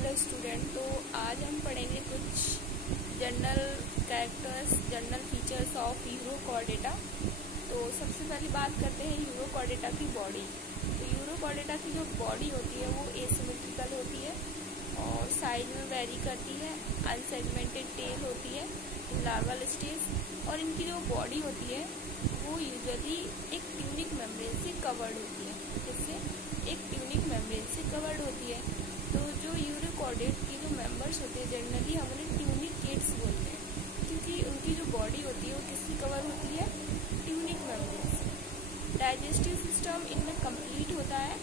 Hello student, तो आज हम पढ़ेंगे कुछ general characters, general features of urochordata. तो सबसे पहली बात करते हैं यूरोकॉर्डेटा की बॉडी। तो यूरोकॉर्डेटा की जो बॉडी होती है वो एसिमेट्रिकल होती है और साइज में वेरी करती है। अनसेगमेंटेड टेल होती है इन लार्वल स्टेज, और इनकी जो बॉडी होती है वो यूजुअली एक ट्यूनिक मेम्ब्रेन से कवर्ड होती है। जिससे एक ट्यूनिक मेम्ब्रेन से कवर्ड होती है। तो जो यूरोकॉर्डेट की जो मेंबर्स होते हैं जनरली हम उन्हें ट्यूनिकेट्स बोलते हैं, क्योंकि उनकी जो बॉडी होती है वो किससे कवर होती है? ट्यूनिक मेम्ब्रेन से। डाइजेस्टिव सिस्टम इनमें कंप्लीट होता है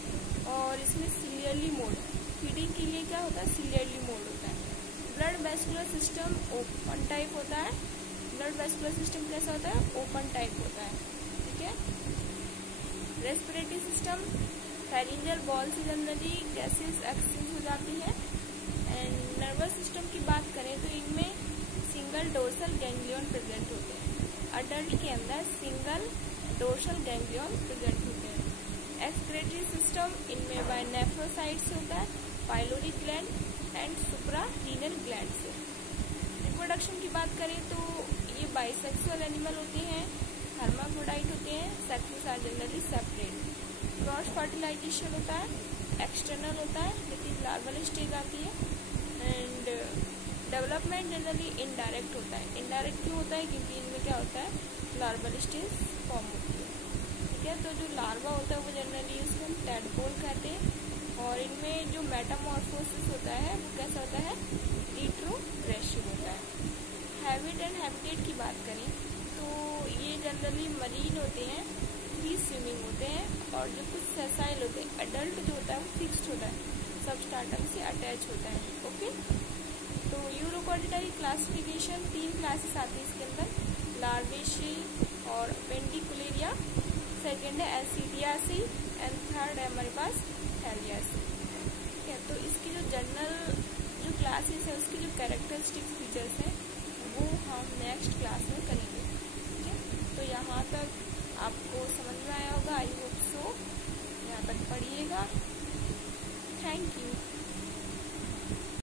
और इसमें सीरियली मोड, फीडिंग के लिए क्या होता है? सीरियली मोड होता है। Blood vascular system open type होता है। ब्लड वेस्कुलर सिस्टम कैसा होता है? ओपन टाइप होता है। ठीक है। रेस्पिरेटरी सिस्टम फेरिंजियल वॉल से जनरली गैसेस एक्सचेंज हो जाती है। एंड नर्वस सिस्टम की बात करें तो इनमें सिंगल डोर्सल गैंग्लियन प्रेजेंट होते हैं। अडल्ट के अंदर सिंगल डोर्सल गैंग्लियन प्रेजेंट होते हैं। एक्सक्रेटरी सिस्टम इनमें बाय नेफ्रोसाइट्स होता है, pylori gland and suprarenal gland से। रिप्रोडक्शन की बात करें तो ये बाइसेक्सुअल एनिमल होते हैं, हर्माफ्रोडाइट होते हैं, sexes are generally separate. Cross fertilisation होता है, एक्सटर्नल होता है, लेकिन लार्वल स्टेज आती है। एंड डेवलपमेंट जनरली इनडायरेक्ट होता है। इनडायरेक्ट क्यों होता है? क्योंकि इनमें क्या होता है? लार्वल स्टेज फॉर्म होती है। ठीक है। तो जो लार्वा होता है वो जनरली उसको हम टैडपोल कहते हैं, और इनमें जो मेटामॉर्फोसिस होता है वो कैसा होता है? रिट्रोग्रेसिव होता है। हैबिट एंड हैबिटेट की बात करें तो ये जनरली मरीन होते हैं, फ्री स्विमिंग होते हैं, और जो कुछ सेसाइल होते हैं, एडल्ट जो होता है वो फिक्स्ड होता है, सबस्ट्राटम से अटैच होता है। ओके। तो यूरोकॉर्डेटा की क्लासिफिकेशन 3 क्लासेस आती है इसके अंदर, लार्वेशी और पेंडिकुलेरिया, सेकेंड है एसिडियासी, एंड थर्ड है हमारे पास थैलियासी। ठीक है। तो इसकी जो जनरल जो क्लासेस है उसकी जो कैरेक्टरिस्टिक फीचर्स हैं वो हम नेक्स्ट क्लास में करेंगे। ठीक है। तो यहाँ तक